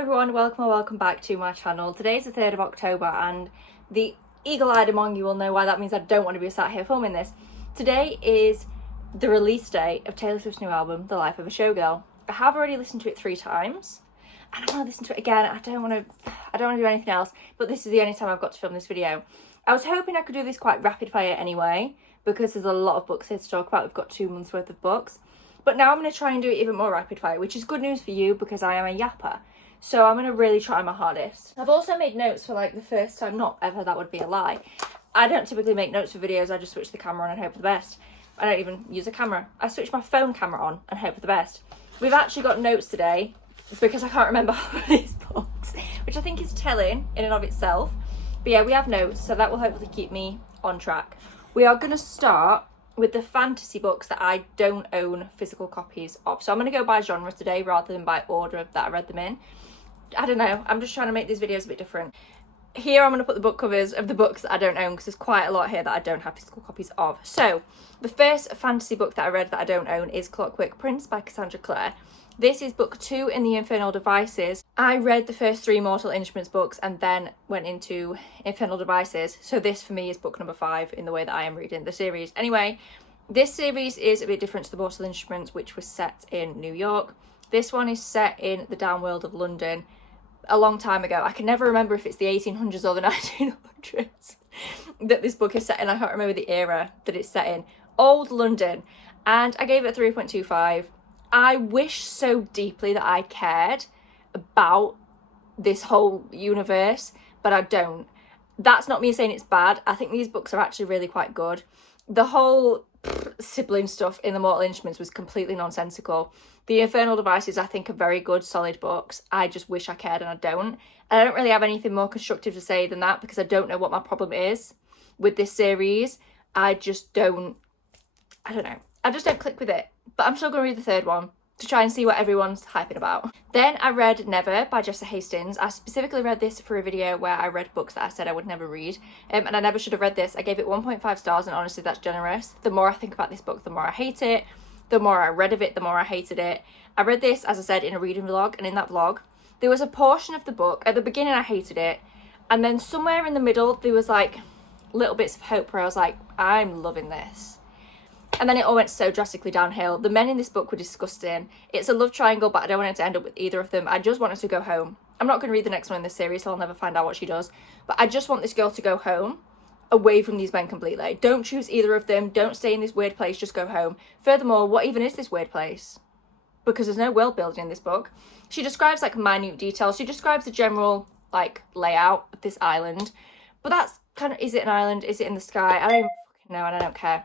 everyone, welcome or welcome back to my channel. Today's the 3rd of October and the eagle-eyed among you will know why that means I don't want to be sat here filming this. Today is the release date of Taylor Swift's new album, The Life of a Showgirl. I have already listened to it 3 times and I want to listen to it again. I don't want to do anything else, but this is the only time I've got to film this video. I was hoping I could do this quite rapid fire anyway because there's a lot of books here to talk about. We've got 2 months worth of books. But now I'm going to try and do it even more rapid fire, which is good news for you because I am a yapper. So I'm going to really try my hardest. I've also made notes for like the first time, not ever, that would be a lie. I don't typically make notes for videos, I just switch the camera on and hope for the best. I don't even use a camera. I switch my phone camera on and hope for the best. We've actually got notes today because I can't remember half of these books, which I think is telling in and of itself. But yeah, we have notes, so that will hopefully keep me on track. We are going to start with the fantasy books that I don't own physical copies of. So I'm going to go by genre today rather than by order that I read them in. I don't know, I'm just trying to make these videos a bit different. Here I'm going to put the book covers of the books that I don't own because there's quite a lot here that I don't have physical copies of. So the first fantasy book that I read that I don't own is Clockwork Prince by Cassandra Clare. This is book 2 in the Infernal Devices. I read the first 3 Mortal Instruments books and then went into Infernal Devices. So this for me is book number 5 in the way that I am reading the series. Anyway, this series is a bit different to the Mortal Instruments, which was set in New York. This one is set in the downworld of London a long time ago. I can never remember if it's the 1800s or the 1900s that this book is set in. I can't remember the era that it's set in. Old London. And I gave it a 3.25. I wish so deeply that I cared about this whole universe, but I don't. That's not me saying it's bad. I think these books are actually really quite good. The whole sibling stuff in the Mortal Instruments was completely nonsensical. The Infernal Devices I think are very good, solid books. I just wish I cared and I don't. And I don't really have anything more constructive to say than that because I don't know what my problem is with this series. I just don't click with it. But I'm still going to read the 3rd one to try and see what everyone's hyping about. Then I read Never by Jessa Hastings. I specifically read this for a video where I read books that I said I would never read. And I never should have read this. I gave it 1.5 stars and honestly that's generous. The more I think about this book, the more I hate it. The more I read of it, the more I hated it. I read this, as I said, in a reading vlog, and in that vlog, there was a portion of the book, at the beginning I hated it, and then somewhere in the middle, there was like little bits of hope where I was like, I'm loving this. And then it all went so drastically downhill. The men in this book were disgusting. It's a love triangle, but I don't want it to end up with either of them. I just want her to go home. I'm not going to read the next one in this series, so I'll never find out what she does. But I just want this girl to go home, away from these men completely. Don't choose either of them. Don't stay in this weird place. Just go home. Furthermore, what even is this weird place? Because there's no world building in this book. She describes like minute details. She describes the general like layout of this island. But that's kind of, is it an island? Is it in the sky? I don't even fucking know and I don't care.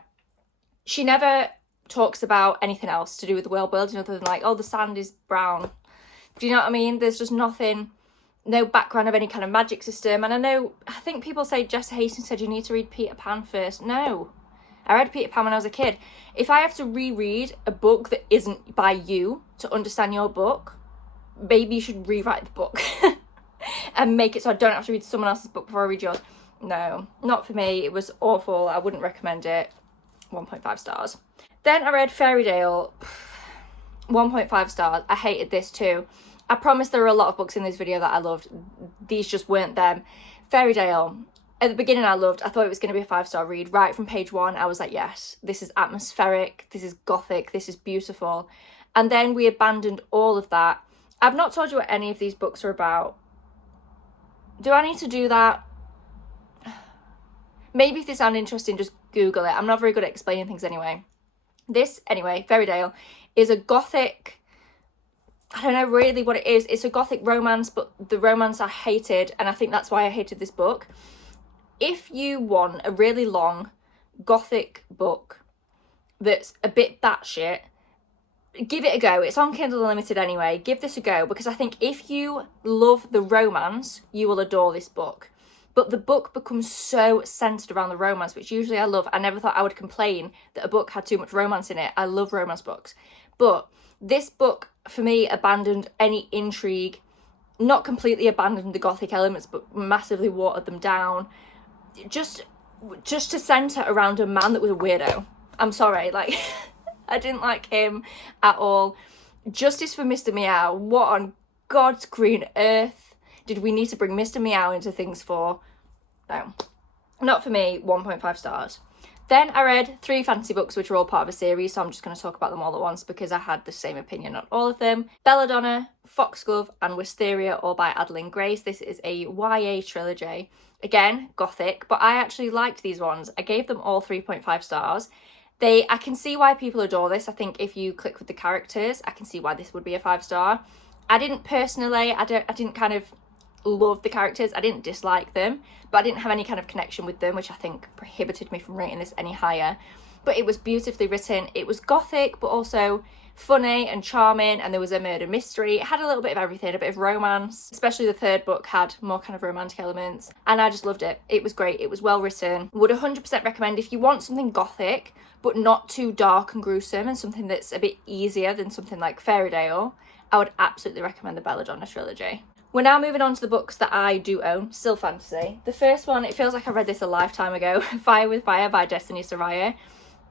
She never talks about anything else to do with the world building other than like, oh, the sand is brown. Do you know what I mean? There's just nothing, no background of any kind of magic system. And I think people say Jessa Hastings said you need to read Peter Pan first. No, I read Peter Pan when I was a kid. If I have to reread a book that isn't by you to understand your book, maybe you should rewrite the book and make it so I don't have to read someone else's book before I read yours. No, not for me. It was awful. I wouldn't recommend it. 1.5 stars. Then I read Fairytale. 1.5 stars. I hated this too. I promise there are a lot of books in this video that I loved. These just weren't them. Fairytale. At the beginning I loved. I thought it was going to be a 5-star read. Right from page 1 I was like, yes, this is atmospheric. This is gothic. This is beautiful. And then we abandoned all of that. I've not told you what any of these books are about. Do I need to do that? Maybe if they sound interesting, just Google it. I'm not very good at explaining things anyway. This, anyway, Fairytale, is a gothic, I don't know really what it is. It's a gothic romance, but the romance I hated, and I think that's why I hated this book. If you want a really long gothic book that's a bit batshit, give it a go. It's on Kindle Unlimited anyway. Give this a go, because I think if you love the romance, you will adore this book. But the book becomes so centered around the romance, which usually I love. I never thought I would complain that a book had too much romance in it. I love romance books. But this book, for me, abandoned any intrigue. Not completely abandoned the gothic elements, but massively watered them down. Just to centre around a man that was a weirdo. I'm sorry, like, I didn't like him at all. Justice for Mr. Meow. What on God's green earth did we need to bring Mr. Meow into things for? No, not for me. 1.5 stars. Then I read 3 fantasy books, which are all part of a series, so I'm just going to talk about them all at once because I had the same opinion on all of them. Belladonna, Foxglove and Wisteria, all by Adeline Grace. This is a YA trilogy. Again, gothic, but I actually liked these ones. I gave them all 3.5 stars. I can see why people adore this. I think if you click with the characters, I can see why this would be a 5-star. I didn't personally, I didn't kind of love the characters. I didn't dislike them, but I didn't have any kind of connection with them, which I think prohibited me from rating this any higher. But it was beautifully written. It was gothic, but also funny and charming, and there was a murder mystery. It had a little bit of everything, a bit of romance, especially the 3rd book had more kind of romantic elements, and I just loved it. It was great. It was well written. Would 100% recommend if you want something gothic, but not too dark and gruesome, and something that's a bit easier than something like Fairytale. I would absolutely recommend the Belladonna trilogy. We're now moving on to the books that I do own, still fantasy. The first one, it feels like I read this a lifetime ago, Fire with Fire by Destiny Soraya.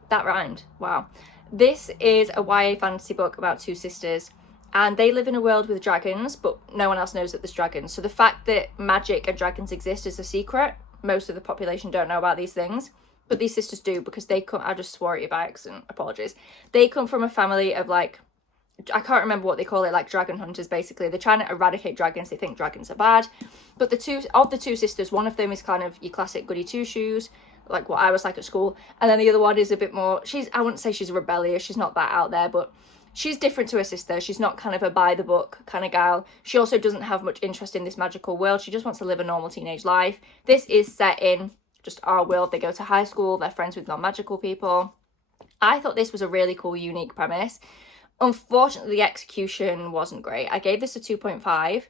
That rhymed, wow. This is a YA fantasy book about 2 sisters, and they live in a world with dragons, but no one else knows that there's dragons. So the fact that magic and dragons exist is a secret. Most of the population don't know about these things, but these sisters do because they come, I just swore at you by accident, apologies. They come from a family of like, I can't remember what they call it, like dragon hunters basically. They're trying to eradicate dragons. They think dragons are bad. But the two sisters, one of them is kind of your classic goody two-shoes, like what I was like at school. And then the other one is a bit more, I wouldn't say she's rebellious. She's not that out there, but she's different to her sister. She's not kind of a by-the-book kind of gal. She also doesn't have much interest in this magical world. She just wants to live a normal teenage life. This is set in just our world. They go to high school. They're friends with non-magical people. I thought this was a really cool, unique premise. Unfortunately, the execution wasn't great. I gave this a 2.5.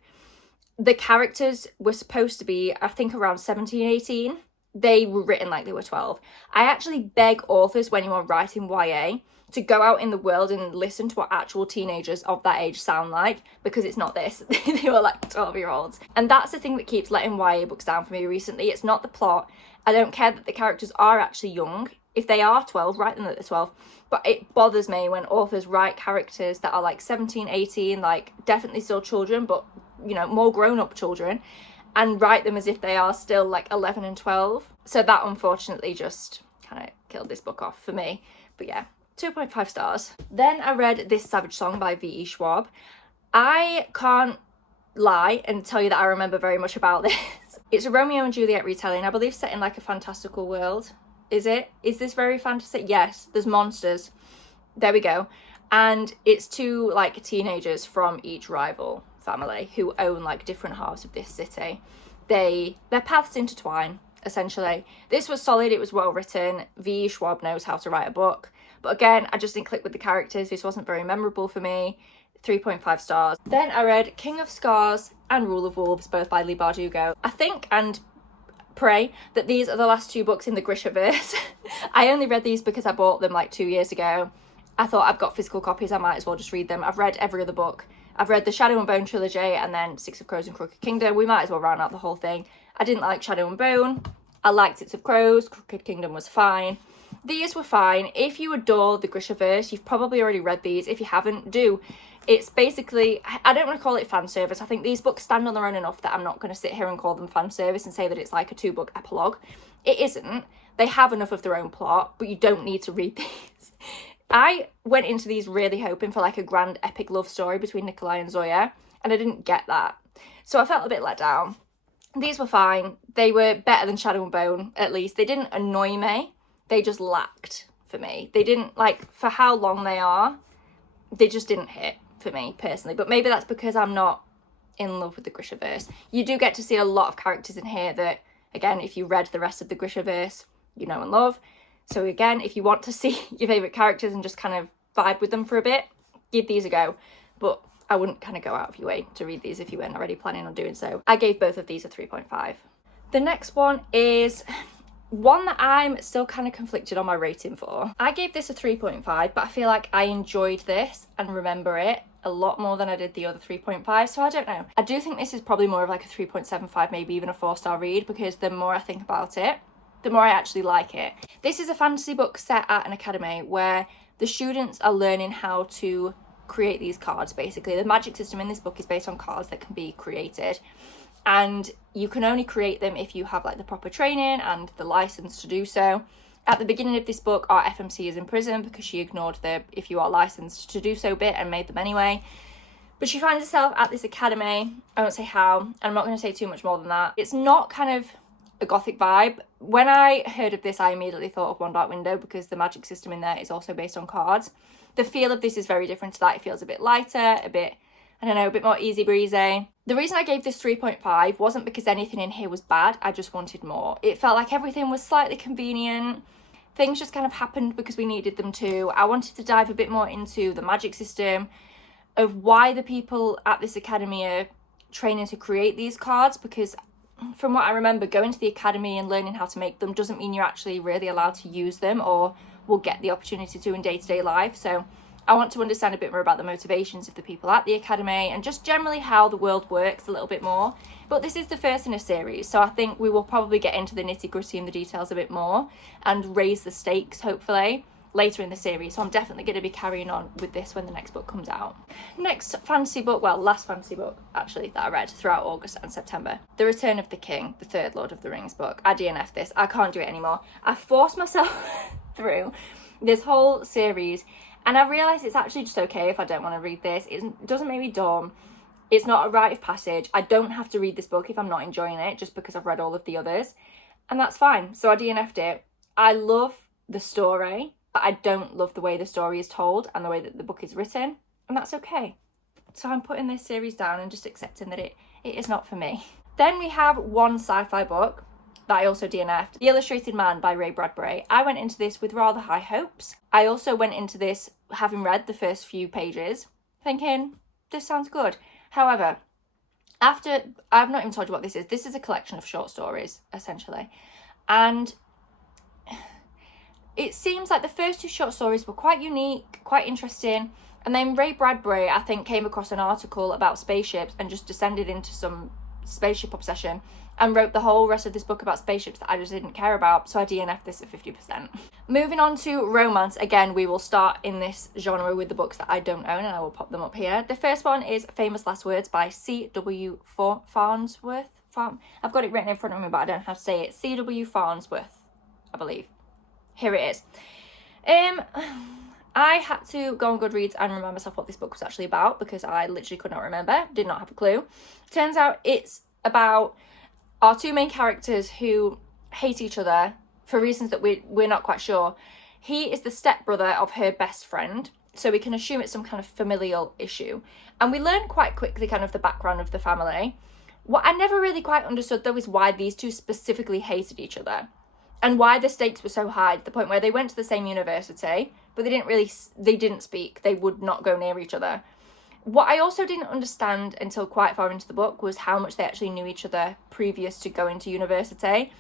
The characters were supposed to be, I think, around 17, 18. They were written like they were 12. I actually beg authors, when you are writing YA, to go out in the world and listen to what actual teenagers of that age sound like, because it's not this. They were like 12-year-olds. And that's the thing that keeps letting YA books down for me recently. It's not the plot. I don't care that the characters are actually young. If they are 12, write them that they're 12. But it bothers me when authors write characters that are like 17, 18, like definitely still children, but, you know, more grown-up children, and write them as if they are still like 11 and 12. So that unfortunately just kind of killed this book off for me. But yeah, 2.5 stars. Then I read This Savage Song by V.E. Schwab. I can't lie and tell you that I remember very much about this. It's a Romeo and Juliet retelling, I believe set in like a fantastical world. Is it? Is this very fantasy? Yes, there's monsters. There we go. And it's 2 like teenagers from each rival family who own like different halves of this city. Their paths intertwine, essentially. This was solid, it was well written. V. Schwab knows how to write a book. But again, I just didn't click with the characters. This wasn't very memorable for me. 3.5 stars. Then I read King of Scars and Rule of Wolves, both by Leigh Bardugo. I think and pray that these are the last 2 books in the Grishaverse. I only read these because I bought them like 2 years ago. I thought, I've got physical copies, I might as well just read them. I've read every other book. I've read the Shadow and Bone trilogy and then Six of Crows and Crooked Kingdom. We might as well round out the whole thing. I didn't like Shadow and Bone. I liked Six of Crows. Crooked Kingdom was fine. These were fine. If you adore the Grishaverse, you've probably already read these. If you haven't, do. It's basically, I don't want to call it fan service. I think these books stand on their own enough that I'm not going to sit here and call them fan service and say that it's like a 2-book epilogue. It isn't. They have enough of their own plot, but you don't need to read these. I went into these really hoping for like a grand epic love story between Nikolai and Zoya, and I didn't get that. So I felt a bit let down. These were fine. They were better than Shadow and Bone, at least. They didn't annoy me. They just lacked for me. They didn't, like, for how long they are, they just didn't hit for me personally. But maybe that's because I'm not in love with the Grishaverse. You do get to see a lot of characters in here that, again, if you read the rest of the Grishaverse, you know and love. So again, if you want to see your favourite characters and just kind of vibe with them for a bit, give these a go. But I wouldn't kind of go out of your way to read these if you weren't already planning on doing so. I gave both of these a 3.5. The next one is one that I'm still kind of conflicted on my rating for. I gave this a 3.5, but I feel like I enjoyed this and remember it a lot more than I did the other 3.5, so I don't know. I do think this is probably more of like a 3.75, maybe even a 4-star read, because the more I think about it, the more I actually like it. This is a fantasy book set at an academy where the students are learning how to create these cards, basically. The magic system in this book is based on cards that can be created, and you can only create them if you have like the proper training and the license to do so. At the beginning of this book, our FMC is in prison because she ignored the if you are licensed to do so bit and made them anyway. But she finds herself at this academy. I won't say how, and I'm not going to say too much more than that. It's not kind of a gothic vibe. When I heard of this, I immediately thought of One Dark Window because the magic system in there is also based on cards. The feel of this is very different to that. It feels a bit lighter, a bit, I don't know, a bit more easy breezy. The reason I gave this 3.5 wasn't because anything in here was bad. I just wanted more. It felt like everything was slightly convenient. Things just kind of happened because we needed them to. I wanted to dive a bit more into the magic system, of why the people at this academy are training to create these cards, because from what I remember, going to the academy and learning how to make them doesn't mean you're actually really allowed to use them or will get the opportunity to in day-to-day life. So I want to understand a bit more about the motivations of the people at the academy and just generally how the world works a little bit more. But this is the first in a series, so I think we will probably get into the nitty-gritty and the details a bit more and raise the stakes, hopefully, later in the series. So I'm definitely going to be carrying on with this when the next book comes out. Next fantasy book, well, last fantasy book actually that I read throughout August and September, The Return of the King, the third Lord of the Rings book. I DNF'd this. I can't do it anymore. I forced myself through this whole series and I realised it's actually just okay if I don't want to read this. It doesn't make me dumb. It's not a rite of passage. I don't have to read this book if I'm not enjoying it just because I've read all of the others, and that's fine. So I DNF'd it. I love the story, but I don't love the way the story is told and the way that the book is written, and that's okay. So I'm putting this series down and just accepting that it is not for me. Then we have one sci-fi book that I also DNF'd, The Illustrated Man by Ray Bradbury. I went into this with rather high hopes. I also went into this having read the first few pages, thinking, this sounds good. However, after, I've not even told you what this is. This is a collection of short stories, essentially. And it seems like the first two short stories were quite unique, quite interesting. And then Ray Bradbury, I think, came across an article about spaceships and just descended into some spaceship obsession and wrote the whole rest of this book about spaceships that I just didn't care about. So I DNF'd this at 50%. Moving on to romance. Again, we will start in this genre with the books that I don't own and I will pop them up here. The first one is Famous Last Words by C.W. Farnsworth. I've got it written in front of me, but I don't know how to say it. C.W. Farnsworth, I believe. Here it is. I had to go on Goodreads and remind myself what this book was actually about because I literally could not remember, did not have a clue. Turns out it's about our two main characters who hate each other for reasons that we're not quite sure. He is the stepbrother of her best friend, so we can assume it's some kind of familial issue. And we learn quite quickly kind of the background of the family. What I never really quite understood though is why these two specifically hated each other and why the stakes were so high to the point where they went to the same university, but they didn't speak. They would not go near each other. What I also didn't understand until quite far into the book was how much they actually knew each other previous to going to university.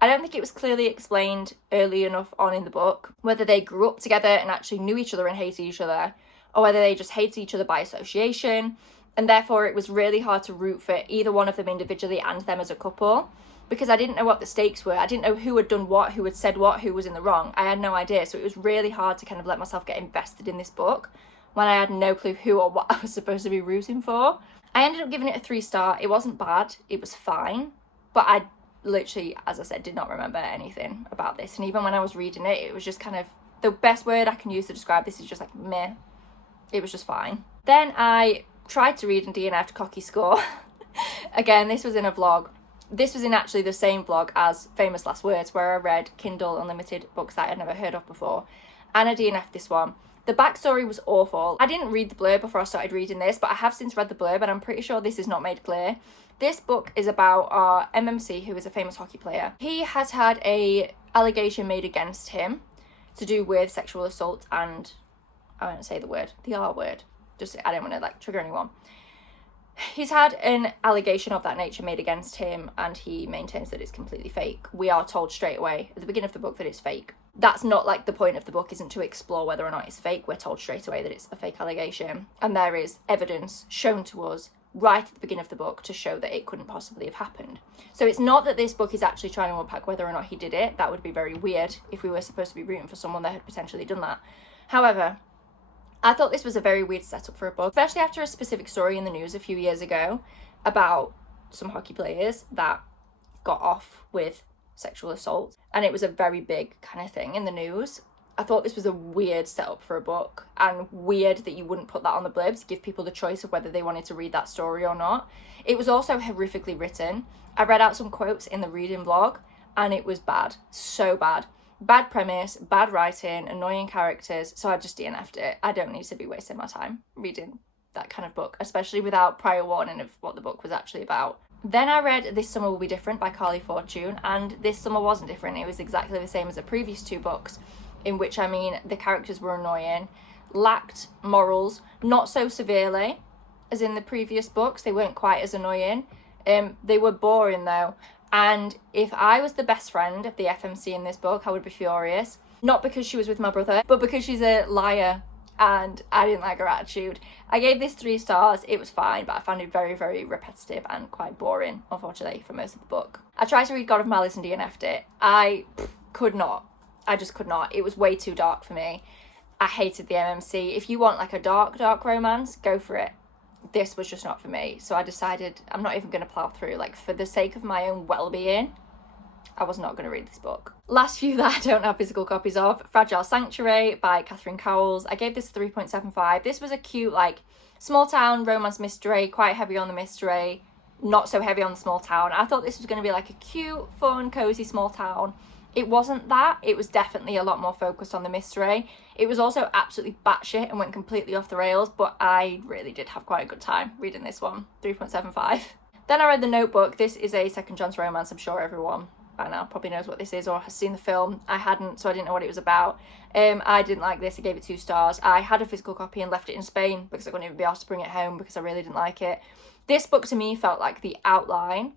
I don't think it was clearly explained early enough on in the book whether they grew up together and actually knew each other and hated each other, or whether they just hated each other by association, and therefore it was really hard to root for either one of them individually and them as a couple, because I didn't know what the stakes were. I didn't know who had done what, who had said what, who was in the wrong. I had no idea, so it was really hard to kind of let myself get invested in this book when I had no clue who or what I was supposed to be rooting for. I ended up giving it a 3-star. It wasn't bad, it was fine, but I literally, as I said, did not remember anything about this. And even when I was reading it, it was just kind of, the best word I can use to describe this is just like meh. It was just fine. Then I tried to read and DNF'd Cocky Score. Again, this was in a vlog. This was in actually the same vlog as Famous Last Words, where I read Kindle Unlimited books that I'd never heard of before. And I DNF'd this one. The backstory was awful. I didn't read the blurb before I started reading this, but I have since read the blurb and I'm pretty sure this is not made clear. This book is about our MMC, who is a famous hockey player. He has had a allegation made against him to do with sexual assault and, I won't say the word, the R word. Just, I don't want to like trigger anyone. He's had an allegation of that nature made against him and he maintains that it's completely fake. We are told straight away at the beginning of the book that it's fake. That's not like the point of the book, isn't to explore whether or not it's fake. We're told straight away that it's a fake allegation. And there is evidence shown to us right at the beginning of the book to show that it couldn't possibly have happened. So it's not that this book is actually trying to unpack whether or not he did it. That would be very weird if we were supposed to be rooting for someone that had potentially done that. However, I thought this was a very weird setup for a book, especially after a specific story in the news a few years ago about some hockey players that got off with sexual assault, and it was a very big kind of thing in the news. I thought this was a weird setup for a book, and weird that you wouldn't put that on the blurb to give people the choice of whether they wanted to read that story or not. It was also horrifically written. I read out some quotes in the reading vlog, and it was bad. So bad. Bad premise, bad writing, annoying characters, so I just DNF'd it. I don't need to be wasting my time reading that kind of book, especially without prior warning of what the book was actually about. Then I read This Summer Will Be Different by Carly Fortune, and this summer wasn't different. It was exactly the same as the previous two books, in which, I mean, the characters were annoying, lacked morals, not so severely as in the previous books. They weren't quite as annoying. They were boring though. And if I was the best friend of the FMC in this book, I would be furious. Not because she was with my brother, but because she's a liar and I didn't like her attitude. I gave this 3 stars. It was fine, but I found it very, very repetitive and quite boring, unfortunately, for most of the book. I tried to read God of Malice and DNF'd it. I could not. I just could not. It was way too dark for me. I hated the MMC. If you want like a dark romance, go for it. This was just not for me. So I decided I'm not even going to plough through. Like, for the sake of my own well-being, I was not going to read this book. Last few that I don't have physical copies of. Fragile Sanctuary by Catherine Cowles. I gave this 3.75. This was a cute, like, small town romance mystery, quite heavy on the mystery, not so heavy on the small town. I thought this was going to be like a cute, fun, cozy small town. It wasn't that. It was definitely a lot more focused on the mystery. It was also absolutely batshit and went completely off the rails, but I really did have quite a good time reading this one. 3.75. Then I read The Notebook. This is a second chance romance. I'm sure everyone by now probably knows what this is or has seen the film. I hadn't, so I didn't know what it was about. I didn't like this. I gave it 2 stars. I had a physical copy and left it in Spain because I couldn't even be asked to bring it home because I really didn't like it. This book to me felt like the outline,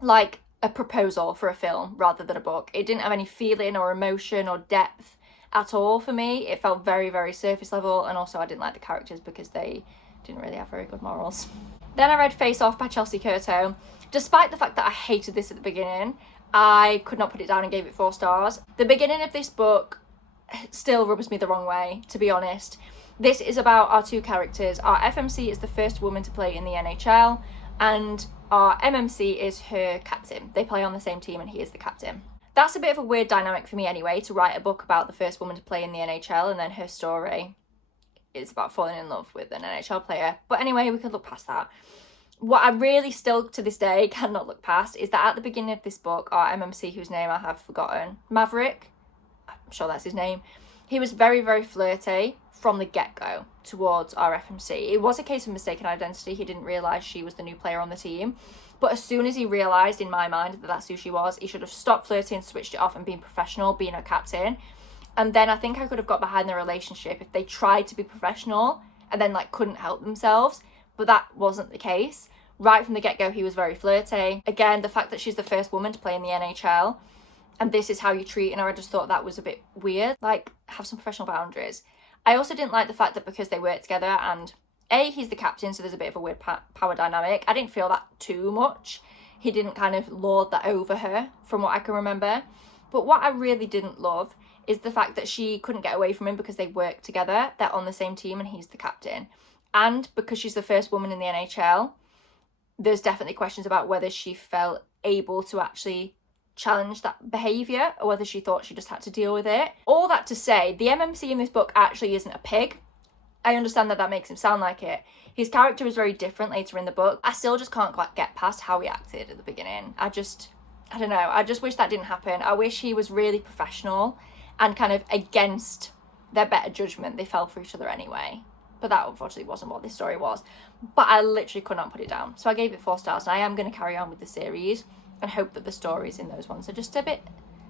like a proposal for a film rather than a book. It didn't have any feeling or emotion or depth at all for me. It felt very, very surface level, and also I didn't like the characters because they didn't really have very good morals. Then I read Face Off by Chelsea Curto. Despite the fact that I hated this at the beginning, I could not put it down and gave it 4 stars. The beginning of this book still rubs me the wrong way, to be honest. This is about our 2 characters. Our FMC is the first woman to play in the NHL, and our MMC is her captain. They play on the same team and he is the captain. That's a bit of a weird dynamic for me anyway, to write a book about the first woman to play in the NHL and then her story is about falling in love with an NHL player. But anyway, we can look past that. What I really still to this day cannot look past is that at the beginning of this book, our MMC, whose name I have forgotten, Maverick, I'm sure that's his name, he was very, very flirty from the get-go towards our FMC. It was a case of mistaken identity. He didn't realise she was the new player on the team. But as soon as he realised, in my mind, that that's who she was, he should have stopped flirting, switched it off and been professional, being her captain. And then I think I could have got behind the relationship if they tried to be professional and then like couldn't help themselves. But that wasn't the case. Right from the get-go, he was very flirty. Again, the fact that she's the first woman to play in the NHL and this is how you're treating her, I just thought that was a bit weird. Like, have some professional boundaries. I also didn't like the fact that because they work together and he's the captain, so there's a bit of a weird power dynamic. I didn't feel that too much. He didn't kind of lord that over her, from what I can remember. But what I really didn't love is the fact that she couldn't get away from him because they work together. They're on the same team and he's the captain. And because she's the first woman in the NHL, there's definitely questions about whether she felt able to actually challenge that behaviour or whether she thought she just had to deal with it. All that to say, the MMC in this book actually isn't a pig. I understand that makes him sound like it. His character is very different later in the book. I still just can't quite get past how he acted at the beginning. I don't know. I just wish that didn't happen. I wish he was really professional and kind of against their better judgment. They fell for each other anyway. But that unfortunately wasn't what this story was. But I literally could not put it down. So I gave it 4 stars and I am going to carry on with the series and hope that the stories in those ones are just a bit,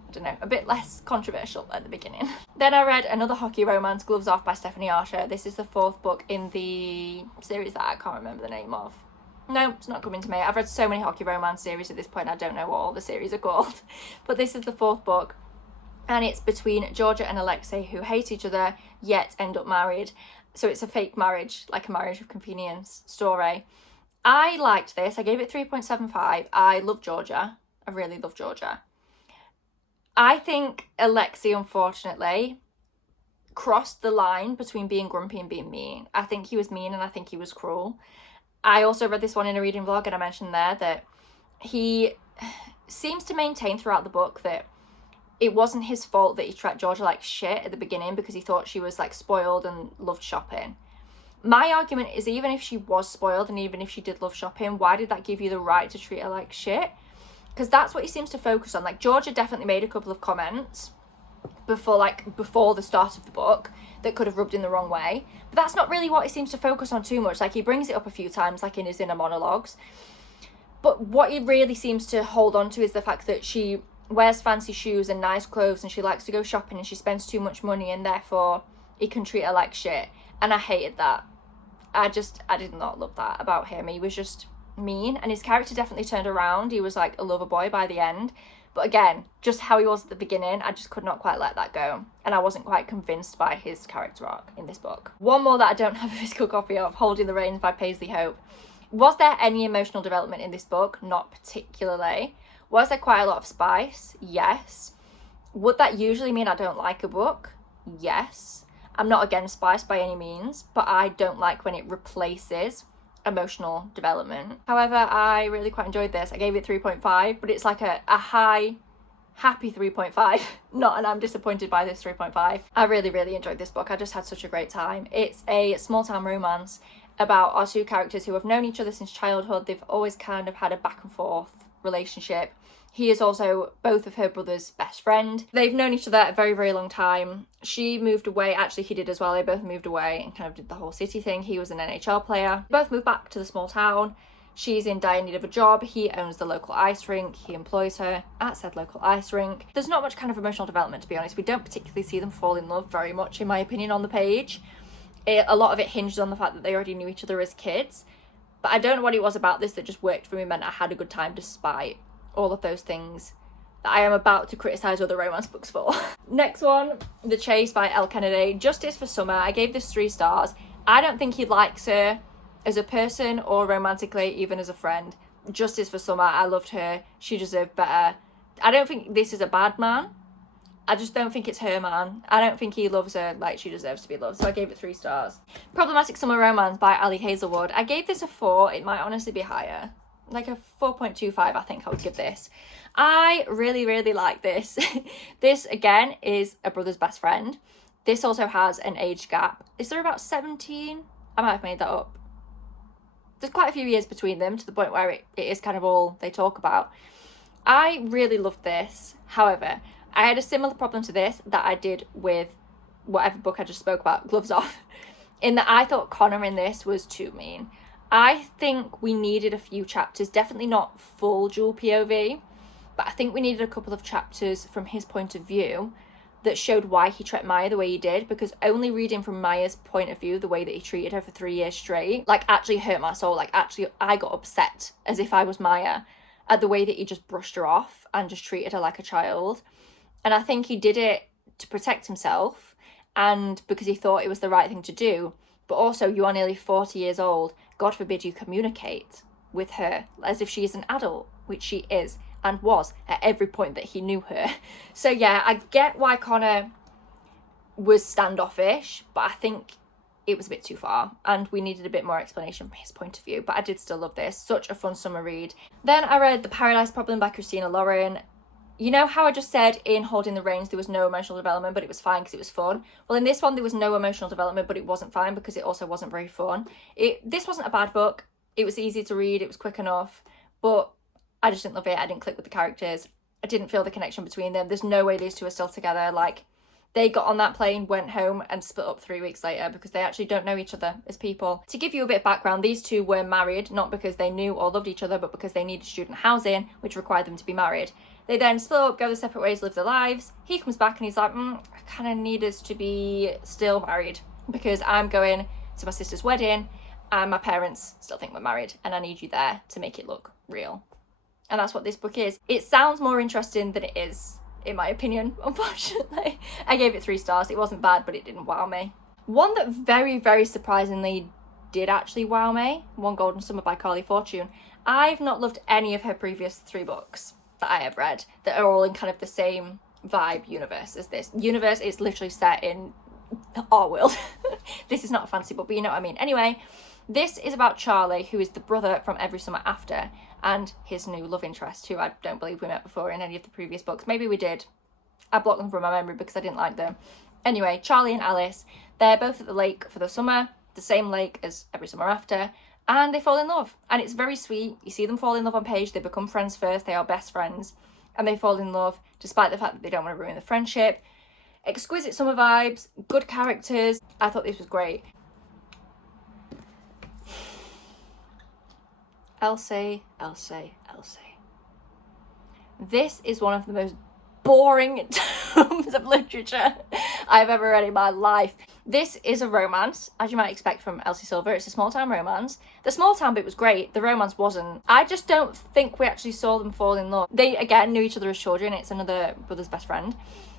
I don't know, a bit less controversial at the beginning. Then I read another hockey romance, Gloves Off by Stephanie Archer. This is the 4th book in the series that I can't remember the name of. No, it's not coming to me. I've read so many hockey romance series at this point, I don't know what all the series are called. But this is the 4th book. And it's between Georgia and Alexei, who hate each other, yet end up married. So it's a fake marriage, like a marriage of convenience story. I liked this. I gave it 3.75. I love Georgia. I really love Georgia. I think Alexei, unfortunately, crossed the line between being grumpy and being mean. I think he was mean and I think he was cruel. I also read this one in a reading vlog, and I mentioned there that he seems to maintain throughout the book that it wasn't his fault that he treated Georgia like shit at the beginning because he thought she was like spoiled and loved shopping. My argument is, even if she was spoiled and even if she did love shopping, why did that give you the right to treat her like shit? Because that's what he seems to focus on. Like, Georgia definitely made a couple of comments before the start of the book that could have rubbed in the wrong way, but that's not really what he seems to focus on too much. Like, he brings it up a few times, like in his inner monologues, but what he really seems to hold on to is the fact that she wears fancy shoes and nice clothes and she likes to go shopping and she spends too much money, and therefore he can treat her like shit. And I hated that. I did not love that about him. He was just mean, and his character definitely turned around. He was like a lover boy by the end. But again, just how he was at the beginning, I just could not quite let that go. And I wasn't quite convinced by his character arc in this book. One more that I don't have a physical copy of, Holding the Reins by Paisley Hope. Was there any emotional development in this book? Not particularly. Was there quite a lot of spice? Yes. Would that usually mean I don't like a book? Yes. I'm not against spice by any means, but I don't like when it replaces emotional development. However, I really quite enjoyed this. I gave it 3.5, but it's like a high, happy 3.5, not an I'm disappointed by this 3.5. I really enjoyed this book. I just had such a great time. It's a small town romance about our two characters who have known each other since childhood. They've always kind of had a back and forth relationship. He is also both of her brother's best friend. They've known each other a very long time. She moved away, actually he did as well. They both moved away and kind of did the whole city thing. He was an NHL player. They both moved back to the small town. She's in dire need of a job. He owns the local ice rink. He employs her at said local ice rink. There's not much kind of emotional development, to be honest. We don't particularly see them fall in love very much, in my opinion, on the page. A lot of it hinged on the fact that they already knew each other as kids. But I don't know what it was about this that just worked for me, meant I had a good time despite all of those things that I am about to criticise other romance books for. Next one, The Chase by Elle Kennedy. Justice for Summer. I gave this 3 stars. I don't think he likes her as a person or romantically, even as a friend. Justice for Summer. I loved her. She deserved better. I don't think this is a bad man. I just don't think it's her man. I don't think he loves her like she deserves to be loved, so I gave it 3 stars. Problematic Summer Romance by Ali Hazelwood. I gave this a 4. It might honestly be higher. Like a 4.25, I think I would give this. I really like this. This, again, is a brother's best friend. This also has an age gap. Is there about 17? I might have made that up. There's quite a few years between them, to the point where it is kind of all they talk about. I really loved this. However, I had a similar problem to this that I did with whatever book I just spoke about, Gloves Off, in that I thought Connor in this was too mean. I think we needed a few chapters, definitely not full dual POV, but I think we needed a couple of chapters from his point of view that showed why he treated Maya the way he did, because only reading from Maya's point of view, the way that he treated her for 3 years straight, like, actually hurt my soul. Like, actually, I got upset as if I was Maya at the way that he just brushed her off and just treated her like a child. And I think he did it to protect himself and because he thought it was the right thing to do. But also, you are nearly 40 years old. God forbid you communicate with her as if she is an adult, which she is and was at every point that he knew her. So yeah, I get why Connor was standoffish, but I think it was a bit too far and we needed a bit more explanation from his point of view. But I did still love this. Such a fun summer read. Then I read The Paradise Problem by Christina Lauren. You know how I just said in Holding the Reins there was no emotional development, but it was fine because it was fun? Well, in this one, there was no emotional development, but it wasn't fine because it also wasn't very fun. This wasn't a bad book. It was easy to read. It was quick enough, but I just didn't love it. I didn't click with the characters. I didn't feel the connection between them. There's no way these two are still together. Like, they got on that plane, went home and split up 3 weeks later because they actually don't know each other as people. To give you a bit of background, these two were married, not because they knew or loved each other, but because they needed student housing, which required them to be married. They then split up, go their separate ways, live their lives. He comes back and he's like, I kind of need us to be still married because I'm going to my sister's wedding and my parents still think we're married and I need you there to make it look real. And that's what this book is. It sounds more interesting than it is, in my opinion, unfortunately. I gave it 3 stars. It wasn't bad, but it didn't wow me. One that very surprisingly did actually wow me, One Golden Summer by Carly Fortune. I've not loved any of her previous 3 books that I have read that are all in kind of the same vibe universe as this. Universe is literally set in our world. This is not a fantasy book, but you know what I mean. Anyway, this is about Charlie, who is the brother from Every Summer After, and his new love interest, who I don't believe we met before in any of the previous books. Maybe we did. I blocked them from my memory because I didn't like them. Anyway, Charlie and Alice, they're both at the lake for the summer, the same lake as Every Summer After, and they fall in love. And it's very sweet. You see them fall in love on page. They become friends first. They are best friends. And they fall in love despite the fact that they don't want to ruin the friendship. Exquisite summer vibes, good characters. I thought this was great. Elsie. This is one of the most boring tomes of literature I've ever read in my life. This is a romance, as you might expect from Elsie Silver. It's a small town romance. The small town bit was great, the romance wasn't. I just don't think we actually saw them fall in love. They, again, knew each other as children. It's another brother's best friend.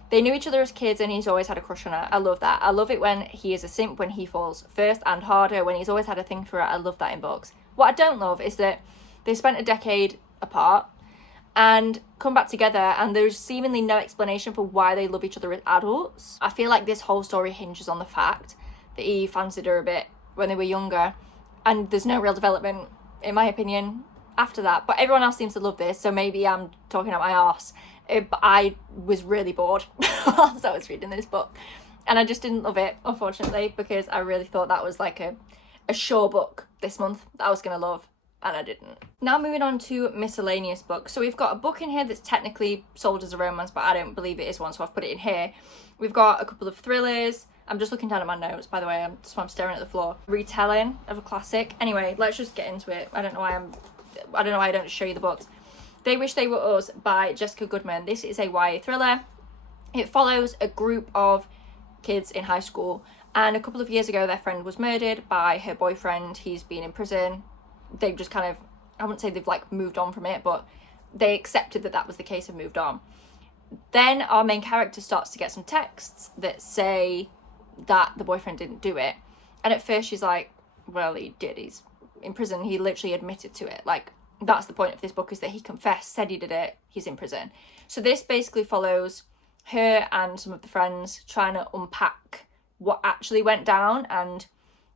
They knew each other as kids and he's always had a crush on her. I love that. I love it when he is a simp, when he falls first and harder, when he's always had a thing for her. I love that in books. What I don't love is that they spent a decade apart and come back together and there's seemingly no explanation for why they love each other as adults. I feel like this whole story hinges on the fact that he fancied her a bit when they were younger and there's no real development, in my opinion, after that. But everyone else seems to love this, so maybe I'm talking out my arse. But I was really bored whilst I was reading this book and I just didn't love it, unfortunately, because I really thought that was like a sure book this month that I was going to love. And I didn't. Now moving on to miscellaneous books. So we've got a book in here that's technically sold as a romance, but I don't believe it is one, so I've put it in here. We've got a couple of thrillers. I'm just looking down at my notes, by the way, that's why I'm staring at the floor. Retelling of a classic. Anyway, let's just get into it. I don't know why I don't show you the books. They Wish They Were Us by Jessica Goodman. This is a YA thriller. It follows a group of kids in high school, and a couple of years ago their friend was murdered by her boyfriend. He's been in prison. They've just kind of, I wouldn't say they've like moved on from it, but they accepted that that was the case and moved on. Then our main character starts to get some texts that say that the boyfriend didn't do it. And at first she's like, well, he did. He's in prison. He literally admitted to it. Like, that's the point of this book, is that he confessed, said he did it. He's in prison. So this basically follows her and some of the friends trying to unpack what actually went down and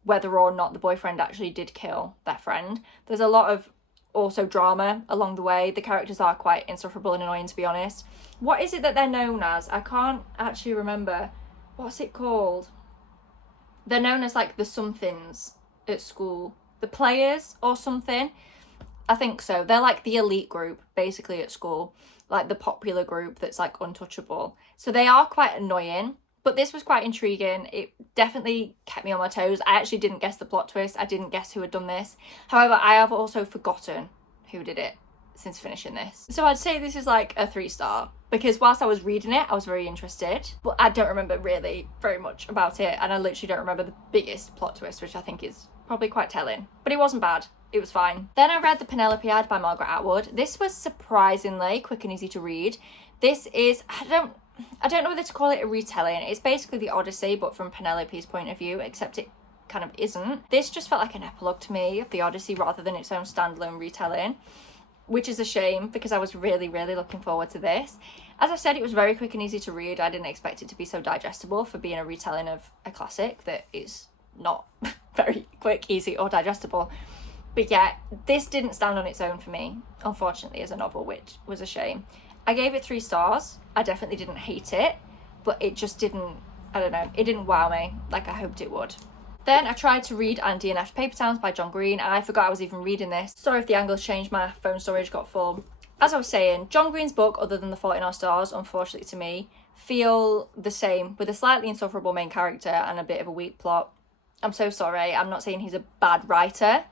whether or not the boyfriend actually did kill their friend. There's a lot of also drama along the way. The characters are quite insufferable and annoying, to be honest. What is it that they're known as? I can't actually remember. What's it called? They're known as like the somethings at school. The players or something. I think so. They're like the elite group basically at school. Like the popular group that's like untouchable. So they are quite annoying. But this was quite intriguing. It definitely kept me on my toes. I actually didn't guess the plot twist. I didn't guess who had done this. However, I have also forgotten who did it since finishing this. So I'd say this is like a 3-star, because whilst I was reading it, I was very interested, but I don't remember really very much about it, and I literally don't remember the biggest plot twist, which I think is probably quite telling. But it wasn't bad. It was fine. Then I read The Penelope-Ad by Margaret Atwood. This was surprisingly quick and easy to read. This is, I don't know whether to call it a retelling. It's basically the Odyssey, but from Penelope's point of view, except it kind of isn't. This just felt like an epilogue to me of the Odyssey rather than its own standalone retelling, which is a shame because I was really, really looking forward to this. As I said, it was very quick and easy to read. I didn't expect it to be so digestible for being a retelling of a classic that is not very quick, easy, or digestible. But yeah, this didn't stand on its own for me, unfortunately, as a novel, which was a shame. I gave it 3 stars. I definitely didn't hate it, but it just didn't, I don't know, it didn't wow me like I hoped it would. Then I tried to read And DNF'd Paper Towns by John Green, and I forgot I was even reading this. Sorry if the angles changed, my phone storage got full. As I was saying, John Green's book, other than The Fault in Our Stars, unfortunately to me, feel the same, with a slightly insufferable main character and a bit of a weak plot. I'm so sorry, I'm not saying he's a bad writer,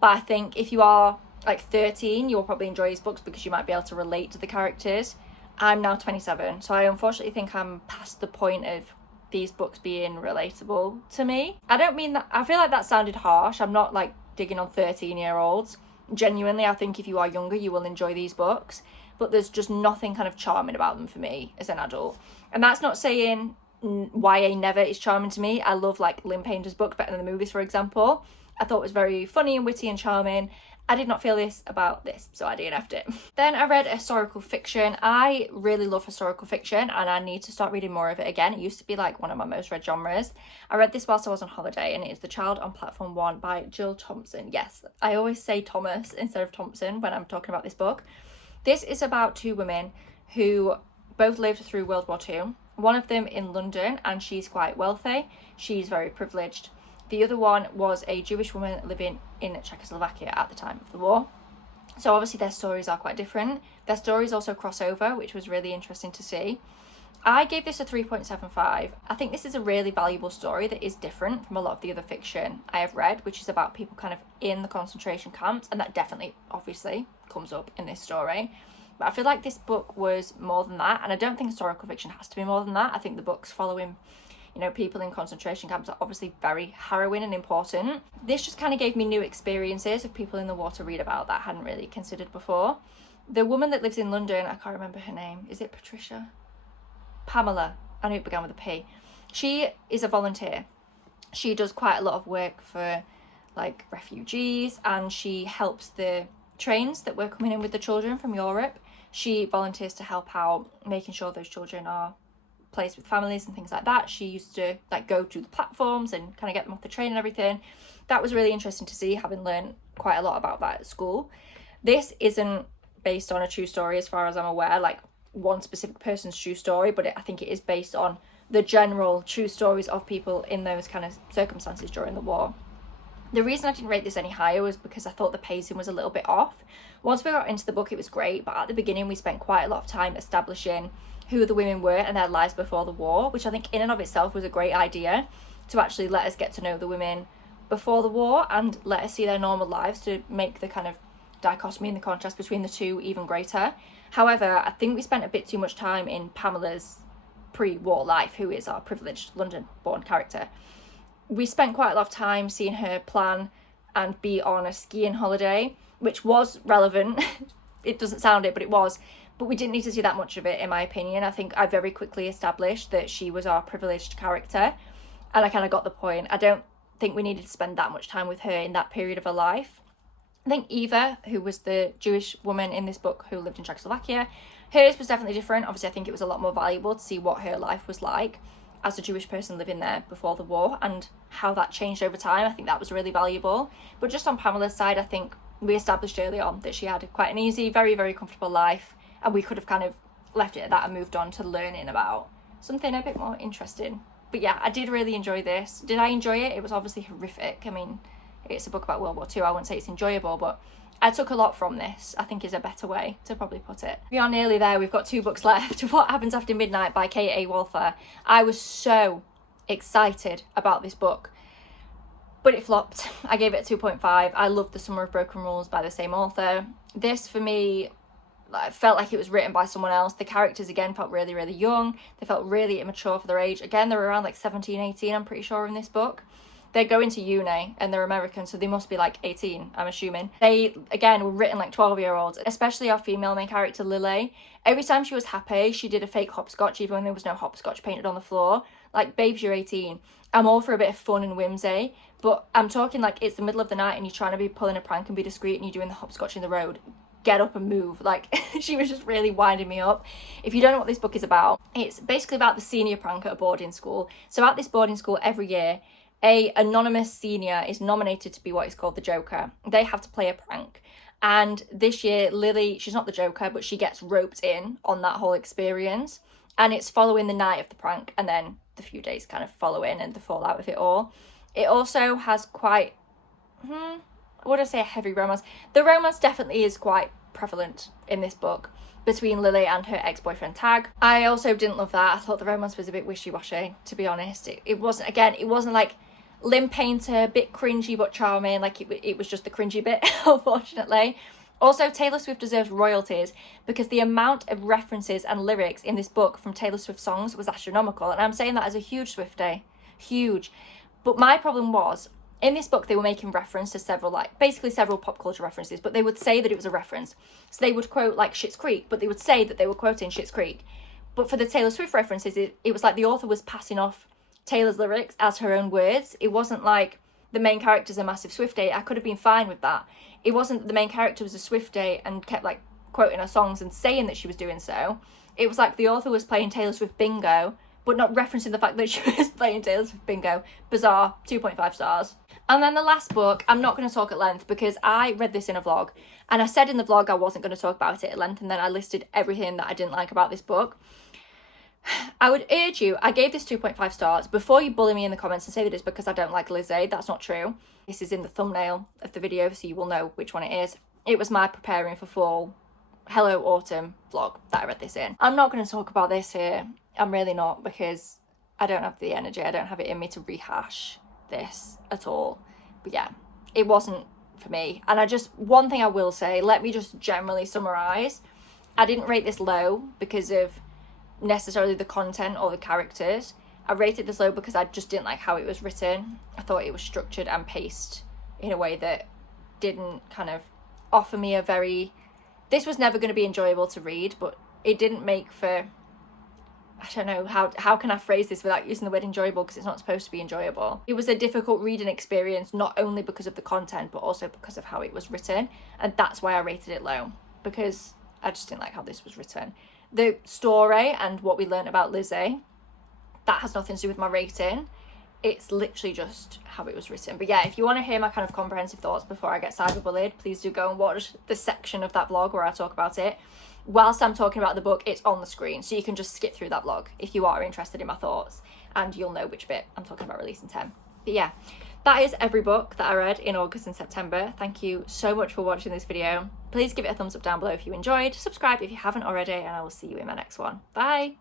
but I think if you are like 13, you'll probably enjoy his books because you might be able to relate to the characters. I'm now 27, so I unfortunately think I'm past the point of these books being relatable to me. I don't mean that, I feel like that sounded harsh. I'm not like digging on 13-year-olds. Genuinely, I think if you are younger, you will enjoy these books, but there's just nothing kind of charming about them for me as an adult. And that's not saying YA never is charming to me. I love like Lynn Painter's book better than the movies, for example. I thought it was very funny and witty and charming, I did not feel this about this, so I DNF'd it. Then I read historical fiction. I really love historical fiction and I need to start reading more of it again. It used to be like one of my most read genres. I read this whilst I was on holiday and it is The Child on Platform 1 by Jill Thompson. Yes, I always say Thomas instead of Thompson when I'm talking about this book. This is about two women who both lived through World War II. One of them in London and she's quite wealthy. She's very privileged. The other one was a Jewish woman living in Czechoslovakia at the time of the war. So obviously their stories are quite different. Their stories also cross over, which was really interesting to see. I gave this a 3.75. I think this is a really valuable story that is different from a lot of the other fiction I have read, which is about people kind of in the concentration camps, and that definitely, obviously, comes up in this story. But I feel like this book was more than that, and I don't think historical fiction has to be more than that. I think the books following, you know, people in concentration camps are obviously very harrowing and important. This just kind of gave me new experiences of people in the war to read about that I hadn't really considered before. The woman that lives in London, I can't remember her name. Is it Patricia? Pamela. I knew it began with a P. She is a volunteer. She does quite a lot of work for like refugees and she helps the trains that were coming in with the children from Europe. She volunteers to help out making sure those children are placed with families and things like that. She used to like go to the platforms and kind of get them off the train and everything. That was really interesting to see, having learned quite a lot about that at school. This isn't based on a true story as far as I'm aware, like one specific person's true story, but I think it is based on the general true stories of people in those kind of circumstances during the war. The reason I didn't rate this any higher was because I thought the pacing was a little bit off. Once we got into the book, it was great, but at the beginning we spent quite a lot of time establishing who the women were and their lives before the war, which I think in and of itself was a great idea, to actually let us get to know the women before the war and let us see their normal lives, to make the kind of dichotomy and the contrast between the two even greater. However, I think we spent a bit too much time in Pamela's pre-war life, who is our privileged London-born character. We spent quite a lot of time seeing her plan and be on a skiing holiday, which was relevant. It doesn't sound it, but it was. But we didn't need to see that much of it, in my opinion. I think I very quickly established that she was our privileged character, and I kind of got the point. I don't think we needed to spend that much time with her in that period of her life. I think Eva, who was the Jewish woman in this book who lived in Czechoslovakia, hers was definitely different. Obviously, I think it was a lot more valuable to see what her life was like as a Jewish person living there before the war and how that changed over time. I think that was really valuable. But just on Pamela's side, I think we established early on that she had quite an easy, very, very comfortable life, and we could have kind of left it at that and moved on to learning about something a bit more interesting. But yeah, I did really enjoy this. Did I enjoy it? It was obviously horrific. I mean, it's a book about World War II. I wouldn't say it's enjoyable, but I took a lot from this, I think is a better way to probably put it. We are nearly there. We've got 2 books left. What Happens After Midnight by K.A. Walther. I was so excited about this book, but it flopped. I gave it a 2.5. I loved The Summer of Broken Rules by the same author. This, for me, felt like it was written by someone else. The characters, again, felt really, really young. They felt really immature for their age. Again, they were around like 17, 18, I'm pretty sure, in this book. They're going to uni and they're American, so they must be like 18, I'm assuming. They, again, were written like 12-year-olds, especially our female main character, Lily. Every time she was happy, she did a fake hopscotch, even when there was no hopscotch painted on the floor. Like, babes, you're 18. I'm all for a bit of fun and whimsy, but I'm talking like it's the middle of the night and you're trying to be pulling a prank and be discreet and you're doing the hopscotch in the road. Get up and move. Like, she was just really winding me up. If you don't know what this book is about, it's basically about the senior prank at a boarding school. So at this boarding school every year, a anonymous senior is nominated to be what is called the Joker. They have to play a prank. And this year, Lily, she's not the Joker, but she gets roped in on that whole experience. And it's following the night of the prank and then the few days kind of following and the fallout of it all. It also has quite, would I say a heavy romance? The romance definitely is quite prevalent in this book between Lily and her ex-boyfriend Tag. I also didn't love that. I thought the romance was a bit wishy-washy, to be honest. It wasn't, again, it wasn't like Lynn Painter, bit cringy but charming. Like, it was just the cringy bit, unfortunately. Also, Taylor Swift deserves royalties because the amount of references and lyrics in this book from Taylor Swift songs was astronomical. And I'm saying that as a huge Swiftie. Huge. But my problem was, in this book, they were making reference to several pop culture references, but they would say that it was a reference. So they would quote, like, Schitt's Creek, but they would say that they were quoting Schitt's Creek. But for the Taylor Swift references, it was like the author was passing off Taylor's lyrics as her own words. It wasn't like the main character's a massive Swiftie. I could have been fine with that. It wasn't that the main character was a Swiftie and kept like quoting her songs and saying that she was doing so. It was like the author was playing Taylor Swift bingo, but not referencing the fact that she was playing Taylor Swift bingo. Bizarre. 2.5 stars. And then the last book, I'm not going to talk at length because I read this in a vlog, and I said in the vlog I wasn't going to talk about it at length, and then I listed everything that I didn't like about this book. I would urge you, I gave this 2.5 stars. Before you bully me in the comments and say that it's because I don't like Lizzie, that's not true. This is in the thumbnail of the video, so you will know which one it is. It was my preparing for fall, hello autumn vlog that I read this in. I'm not going to talk about this here. I'm really not, because I don't have the energy. I don't have it in me to rehash this at all. But yeah, it wasn't for me. And one thing I will say, let me just generally summarize. I didn't rate this low because of necessarily the content or the characters. I rated this low because I just didn't like how it was written. I thought it was structured and paced in a way that didn't kind of offer me this was never going to be enjoyable to read, but it didn't make for, I don't know, how can I phrase this without using the word enjoyable, because it's not supposed to be enjoyable. It was a difficult reading experience, not only because of the content, but also because of how it was written. And that's why I rated it low, because I just didn't like how this was written. The story and what we learned about Lizzie, that has nothing to do with my rating. It's literally just how it was written. But yeah, if you want to hear my kind of comprehensive thoughts before I get cyberbullied, please do go and watch the section of that vlog where I talk about it. Whilst I'm talking about the book, it's on the screen, so you can just skip through that vlog if you are interested in my thoughts, and you'll know which bit I'm talking about releasing 10. But yeah, that is every book that I read in August and September. Thank you so much for watching this video. Please give it a thumbs up down below if you enjoyed, subscribe if you haven't already, and I will see you in my next one. Bye!